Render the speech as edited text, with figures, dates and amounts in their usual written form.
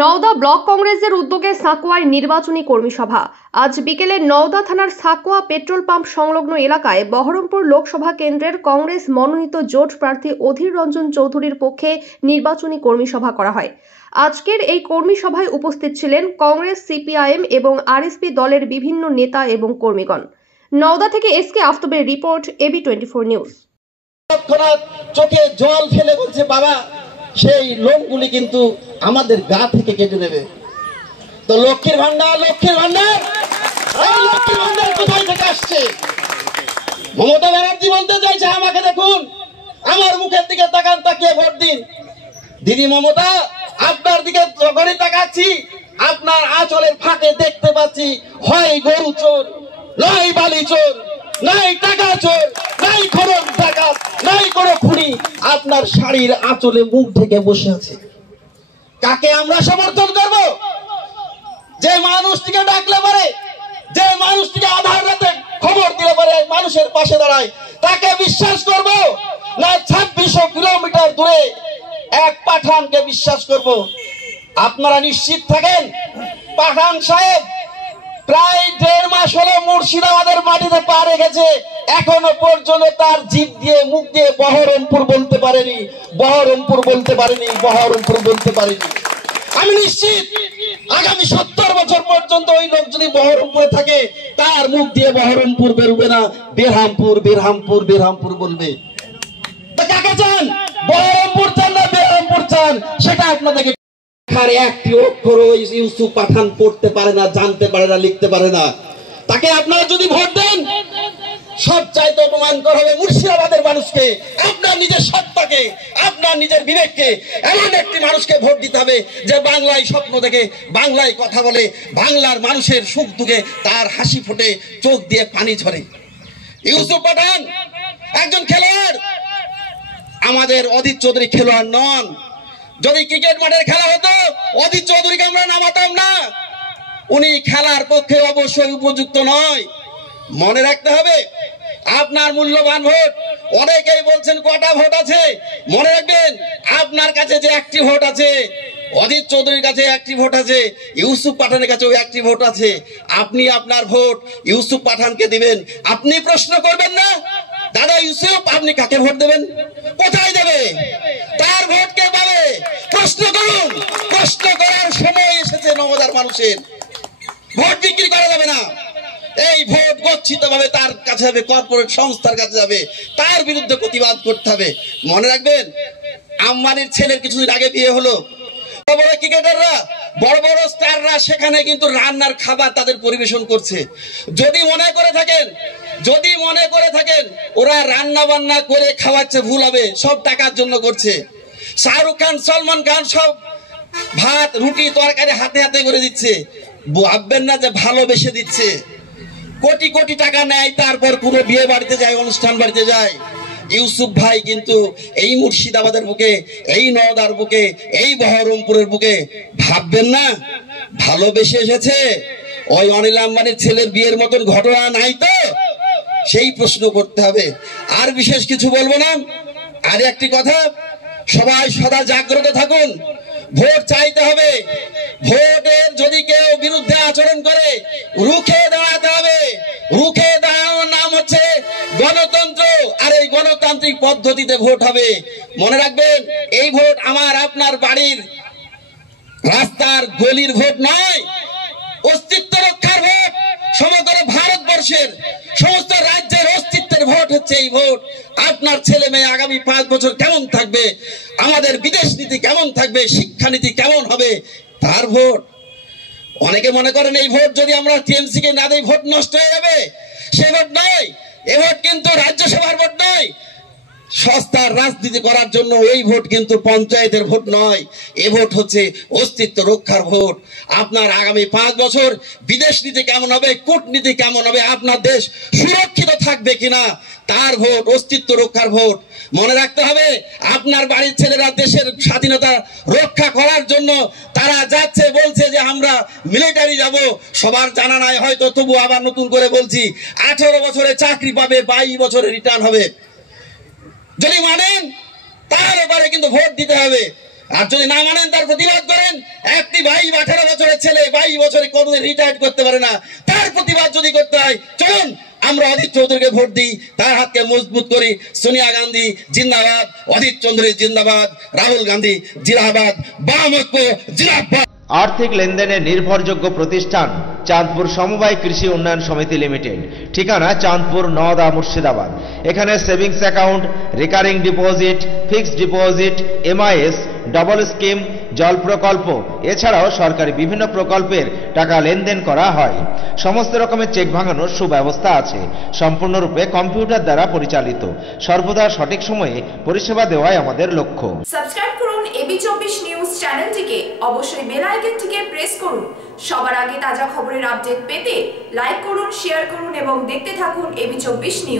Nowda block কংগ্রেসের উদ্যোগে সাকুয়ায় নির্বাচনী কর্মী সভা। আজ বিকেলে নওদা থানার সাকুয়া পেট্রোল পাম্প সংলগ্ন এলাকায় বহরমপুর লোকসভা কেন্দ্রের কংগ্রেস মনোনীত জোট প্রার্থী অধীর রঞ্জন চৌধুরীর পক্ষে নির্বাচনী কর্মী সভা করা হয়। আজকের এই কর্মী সভায় উপস্থিত ছিলেন কংগ্রেস, সিপিআইএম এবং আরএসপি দলের বিভিন্ন নেতা এবং কর্মীগণ। নওদা থেকে এসকে আফতাবের রিপোর্ট, এবি24 নিউজ। চোখে জল ফেলে বলছে, বাবা সেই লোকগুলি কিন্তু আমাদের গা থেকে কেটে নেবে। তো লক্ষ্মীর ভান্ডার, লক্ষ্মীর ভান্ডার, এই লক্ষ্মীর ভান্ডার কোথায় থেকে আসছে? মমতা ব্যানার্জি বলতে চাইছে, আমাকে দেখুন, আমার মুখের দিকে তাকান, তাকিয়ে ভোট দিন। দিদি মমতা, আপনার দিকে যখনই তাকাচ্ছি আপনার আঁচলের ফাঁকে দেখতে পাচ্ছি হয় গরু চোর, নয় বালি চোর, নাই টাকা চোর, নাই খরচ টাকা, নাই কোনো খুনি আপনার শাড়ির আঁচলে মুখ ঢেকে বসে আছে। কাকে আমরা সমর্থন করব? যে মানুষটিকে ডাকলে পারে, যে মানুষটিকে আধার রাতে খবর দিলে পারে মানুষের পাশে দাঁড়ায়, তাকে বিশ্বাস করব না 2600 কিলোমিটার দূরে এক পাঠানকে বিশ্বাস করব? আপনারা নিশ্চিত থাকেন, পাঠান সাহেব প্রায় 1.5 মাস হলো মুর্শিদাবাদের মাটিতে পা রেখেছে, এখনো পর্যন্ত তার জিভ দিয়ে মুখ দিয়ে বহরমপুর বলতে পারেনি, বহরমপুর বলতে পারেনি, বহরমপুর বলতে পারেনি। আমি নিশ্চিত আগামী 70 বছর পর্যন্ত ওই লোক যদি বহরমপুরে থাকে, তার মুখ দিয়ে বহরমপুর বেরোবে না, বেরহামপুর, বেরহামপুর, বেরহামপুর বলবে। কাকে চান? বহরমপুর চান না বেরহামপুর চান? সেটা আপনাদেরকে একটি অক্ষর ইউসুফ পাঠান পড়তে পারে না, জানতে পারে না, লিখতে পারে না। তাকে আপনারা যদি ভোট দেন, সব চাইতে অপমান করা হবে মুর্শিদাবাদের মানুষকে, আপনার নিজের সত্তাকে, আপনার নিজের বিবেককে। এমন একটি মানুষকে ভোট দিতে হবে যে বাংলায় স্বপ্ন দেখে, বাংলায় কথা বলে, বাংলার মানুষের সুখ দুঃখে তার হাসি ফোটে, চোখ দিয়ে পানি ঝরে। ইউসুফ পাঠান একজন খেলোয়াড়, আমাদের অধীর চৌধুরী খেলোয়াড় নন। যদি ক্রিকেট মাঠের খেলা হতো, অধীর চৌধুরীকে আমরা নামাতাম না। উনি খেলার পক্ষে অবশ্যই উপযুক্ত নয়। মনে রাখতে হবে আপনার মূল্যবান ভোট। অনেকেই বলছেন কটা ভোট আছে, মনে রাখবেন আপনার কাছে যে একটি ভোট আছে, অধীর চৌধুরীর কাছে একটি ভোট আছে, ইউসুফ পাঠানের কাছেও একটি ভোট আছে। আপনি আপনার ভোট ইউসুফ পাঠানকে দিবেন। আপনি প্রশ্ন করবেন না, দাদা ইউসুফ আপনি কাকে ভোট দেবেন? কোথায় দেবে? তার ভোট কে পাবে? প্রশ্ন করুন। প্রশ্ন করার সময় এসেছে নওদার মানুষের। ভোট বিক্রি করা যাবে না। এই ভোট গচ্ছিত ভাবে তার কাছে যাবে, কর্পোরেট সংস্থার কাছে যাবে, তার বিরুদ্ধে প্রতিবাদ করতে হবে। মনে রাখবেন, আম্বানির ছেলের কিছুদিন আগে বিয়ে হলো, বড় বড় ক্রিকেটাররা, বড় বড় স্টাররা সেখানে কিন্তু রান্নার খাবার তাদের পরিবেশন করছে। যদি মনে করে থাকেন ওরা রান্না বান্না করে খাওয়াচ্ছে, ভুল হবে। সব টাকার জন্য করছে। শাহরুখ খান, সলমান খান সব ভাত, রুটি, তরকারি হাতে হাতে করে দিচ্ছে। ভাববেন না যে ভালোবেসে দিচ্ছে। কোটি কোটি টাকা নেয়, তারপর পুরো বিয়ে বাড়িতে যায়, অনুষ্ঠান বাড়িতে যায়। ইউসুফ ভাই কিন্তু এই মুর্শিদাবাদের বুকে, এই নওদার বুকে, এই বহরমপুরের বুকে ভাববেন না ভালোবেসে এসেছে। ওই অনিল আম্বানির ছেলের বিয়ের মতন ঘটনা নাই তো? সেই প্রশ্ন করতে হবে। আর বিশেষ কিছু বলবো না। আর একটি কথা, সবাই সদা জাগ্রত থাকুন। ভোট চাইতে হবে। ভোটের যদি কেউ বিরুদ্ধে আচরণ করে, রুখে দাঁড়াতে হবে। রুখে দাঁড়ানোর নাম হচ্ছে গণতন্ত্র। আর এই গণতান্ত্রিক পদ্ধতিতে ভোট হবে। মনে রাখবেন, এই ভোট আমার আপনার বাড়ির, রাস্তার, গলির ভোট নয়। অস্তিত্ব রক্ষার ভোট। সমগ্র ভারতবর্ষের সমস্ত রাজ্যের অস্তিত্বের ভোট হচ্ছে এই ভোট। আপনার ছেলে মেয়ে আগামী 5 বছর কেমন থাকবে, আমাদের বিদেশ নীতি কেমন থাকবে, শিক্ষানীতি কেমন হবে, তার ভোট। অনেকে মনে করেন এই ভোট যদি আমরা টিএমসি কে না দেই ভোট নষ্ট হয়ে যাবে। সে ভোট নয়। এ ভোট কিন্তু রাজ্যসভার ভোট নয়। সস্তার রাজনীতি করার জন্য এই ভোট কিন্তু পঞ্চায়েতের ভোট নয়। এ ভোট হচ্ছে অস্তিত্ব রক্ষার ভোট। আপনার আগামী 5 বছর বিদেশ নীতি কেমন হবে, কূটনীতি কেমন হবে, আপনার দেশ সুরক্ষিত থাকবে কিনা, তার ভোট, অস্তিত্ব রক্ষার ভোট। মনে রাখতে হবে, আপনার বাড়ির ছেলেরা দেশের স্বাধীনতা রক্ষা করার জন্য তারা যাচ্ছে, বলছে যে আমরা মিলিটারি যাব। সবার জানা নাই হয়তো, তবু আবার নতুন করে বলছি, 18 বছরে চাকরি পাবে, 22 বছরে রিটার্ন হবে। যদি মানেন তার ব্যাপারে কিন্তু ভোট দিতে হবে। আর যদি না মানেন তার প্রতিবাদ করেন। একটি ভাই 18 বছরের ছেলে 22 বছরে কোনোদিন রিটায়ার করতে পারে না, তার প্রতিবাদ যদি করতে হয় চলুন আমরা অধীর চৌধুরীকে ভোট দিই, তার হাতকে মজবুত করি। সোনিয়া গান্ধী জিন্দাবাদ, অধীর চৌধুরী জিন্দাবাদ, রাহুল গান্ধী জিন্দাবাদ, বাম ঐক্য জিন্দাবাদ। আর্থিক লেনদেনের নির্ভরযোগ্য প্রতিষ্ঠান চাঁদপুর সমবায় কৃষি উন্নয়ন সমিতি লিমিটেড, ঠিকানা চাঁদপুর নওদা মুর্শিদাবাদ। এখানে savings account, recurring deposit, fixed deposit, MIS, double scheme, জল প্রকল্প এছাড়াও সরকারি বিভিন্ন প্রকল্পের টাকা লেনদেন করা হয়। সমস্ত রকমের চেক ভাঙানোর সুব্যবস্থা আছে। সম্পূর্ণরূপে কম্পিউটার দ্বারা পরিচালিত। সর্বদা সঠিক সময়ে পরিষেবা দেওয়াই আমাদের লক্ষ্য। সাবস্ক্রাইব করুন AB24 নিউজ চ্যানেলটিকে, অবশ্যই বেল আইকনটিকে প্রেস করুন। সবার আগে তাজা খবরের আপডেট পেতে লাইক করুন, শেয়ার করুন এবং দেখতে থাকুন AB24 নিউজ।